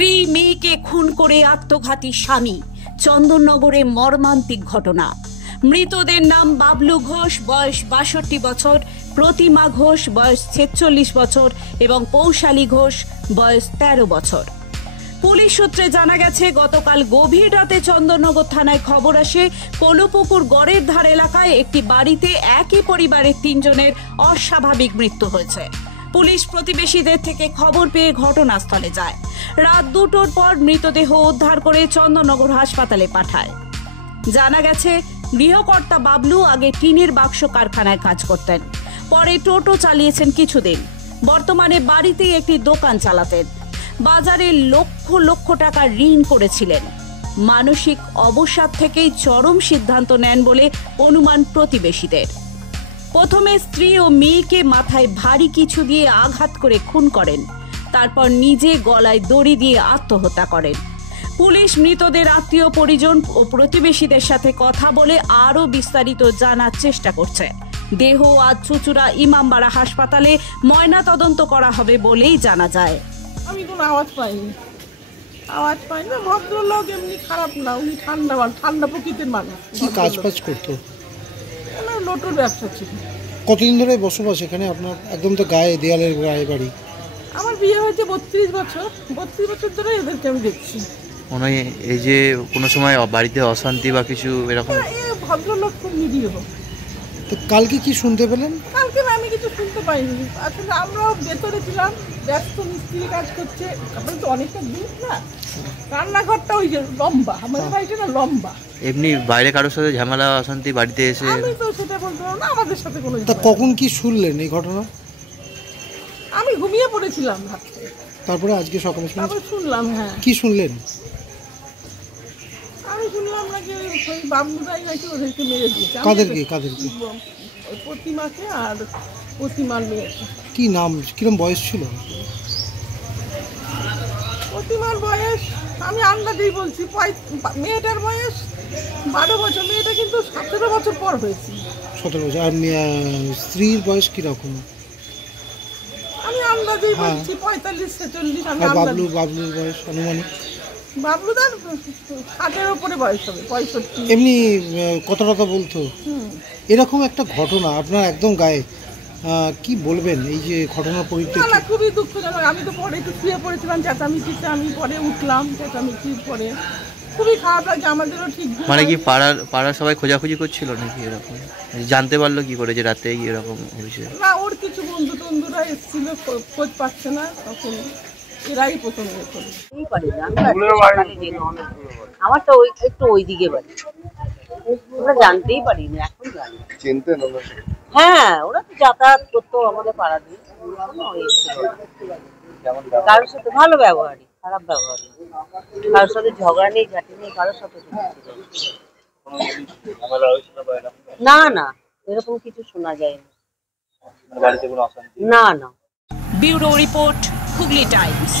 স্ত্রী মেয়েকে খুন করে আত্মঘাতী স্বামী, চন্দননগরে মর্মান্তিক ঘটনা। মৃতদের নাম বাবলু ঘোষ, বয়স ৬২ বছর, প্রতিমা ঘোষ, বয়স ৪৬ বছর এবং পৌশালী ঘোষ, বয়স ১৩ বছর। পুলিশ সূত্রে জানা গেছে, গতকাল গভীর রাতে চন্দননগর থানায় খবর আসে কলুপুকুর গড়ের ধার এলাকায় একটি বাড়িতে একই পরিবারের ৩ জনের অস্বাভাবিক মৃত্যু হয়েছে। পুলিশ প্রতিবেশীদের থেকে খবর পেয়ে ঘটনাস্থলে যায়। রাত ২টোর পর মৃতদেহ উদ্ধার করে চন্দননগর হাসপাতালে পাঠায়। জানা গেছে, গৃহকর্তা বাবলু আগে টিনের বাক্স কারখানায় কাজ করতেন, পরে টোটো চালিয়েছেন কিছুদিন। বর্তমানে বাড়িতেই একটি দোকান চালাতেন। বাজারে লক্ষ লক্ষ টাকা ঋণ করেছিলেন। মানসিক অবসাদ থেকেই চরম সিদ্ধান্ত নেন বলে অনুমান প্রতিবেশীদের। প্রথমে স্ত্রী ও মেয়েকে মাথায় ভারী কিছু দিয়ে আঘাত করে খুন করেন, তারপর নিজে গলায় দড়ি দিয়ে আত্মহত্যা করেন। পুলিশ মৃতদের আত্মীয় পরিজন ও প্রতিবেশীদের সাথে কথা বলে আরও বিস্তারিত জানার চেষ্টা করছে। দেহ আজ চুচুড়া ইমামবাড়া হাসপাতালে ময়না তদন্ত করা হবে বলেই জানা যায়। আমি কোনো আওয়াজ পাইনি না। ভদ্রলোক এমনি খারাপ না, উনি ঠান্ডা প্রকৃতির মানুষ। কি কাজ করতো? লোটোর ব্যবসা ছিল। কতদিন ধরে বসবাস এখানে আপনার? একদম তো গায়ে দেয়ালের গায়ে বাড়ি। আমার বিয়ে হয়েছে ৩২ বছর। ৩২ বছর ধরে এদেরকে আমি দেখছি। মনে হয় এই যে কোনো সময় বাড়িতে অশান্তি বা কিছু এরকম? ভদ্রলোক খুব নিরীহ। তো কালকে কি শুনতে পেলেন? কালকে আমি কিছু শুনতে পাইনি। আসলে আমরাও ভেতরে ছিলাম, ব্যস্ত, মিস্ত্রি কাজ করছে। আপনার তো অনেকটা দূর না, রান্নাঘরটা ওই যে লম্বা, আমাদের বাড়িটা না লম্বা। এমনি বাইরে কারোর সাথে ঝামেলা অশান্তি বাড়িতে এসে? আমি তো সেটা বলতে পারবো না, আমাদের সাথে কোনো। তা কখন কি শুনলেন এই ঘটনা? আমি ঘুমিয়ে পড়েছিলাম রাতে। তারপরে আজকে সকালে শুনলাম। হ্যাঁ। কি শুনলেন? আমি শুনলাম নাকি ওই বাবলুদাই নাকি ওদেরকে মেরে দিয়েছে। কাদেরকে? প্রতিমাকে আর প্রতিমার মেয়েকে। কি নাম, কিরম বয়স ছিল? প্রতিমার বয়স আমি আন্দাজেই বলছি, মেয়েটার বয়স ১২ বছর। মেয়েটা কিন্তু ১৭ বছর পর হয়েছে। ১৭ বছর। আর স্ত্রীর বয়স কিরকম? আমি আন্দাজেই বলছি ৪৫-৪৬। আমি বাবলুর বয়স আনুমানিক? বাবলুদার ৬০-এর উপরে বয়স হবে, ৬৫। এমনি কথা বলতো। এরকম একটা ঘটনা আপনার একদম গায়ে, কি বলবেন এই যে ঘটনার পরিপ্রেক্ষিতে? না, খুবই দুঃখজনক। আমি তো পরে একটু শুয়ে পড়েছিলাম চেঁচামেচিতে, আমি পরে উঠলাম চেঁচামেচির পরে। খুবই খারাপ লাগে আমাদেরও। ঠিক মানে কি পাড়ার সবাই খোঁজাখুঁজি করছিল নাকি এরকম? জানতে পারলো কি করে যে রাতে এরকম হয়েছে? না, ওর কিছু বন্ধু টন্ধুরা এসেছিল, খোঁজ পাচ্ছে না, তখন এরাই প্রথম আমার তো একটু ওইদিকে বাড়ি, আমরা জানতেই পারি না, এখন জানি। হ্যাঁ, ওরা তো যাতায়াত করতো আমাদের পাড়া দিয়ে। কারোর সাথে ভালো ব্যবহারই, খারাপ ব্যবহার, কারোর সাথে ঝগড়া নেই, ঝাঁটি নেই, কারোর সাথে না এরকম কিছু শোনা যায়নি। না। Bureau report, Hooghly Times.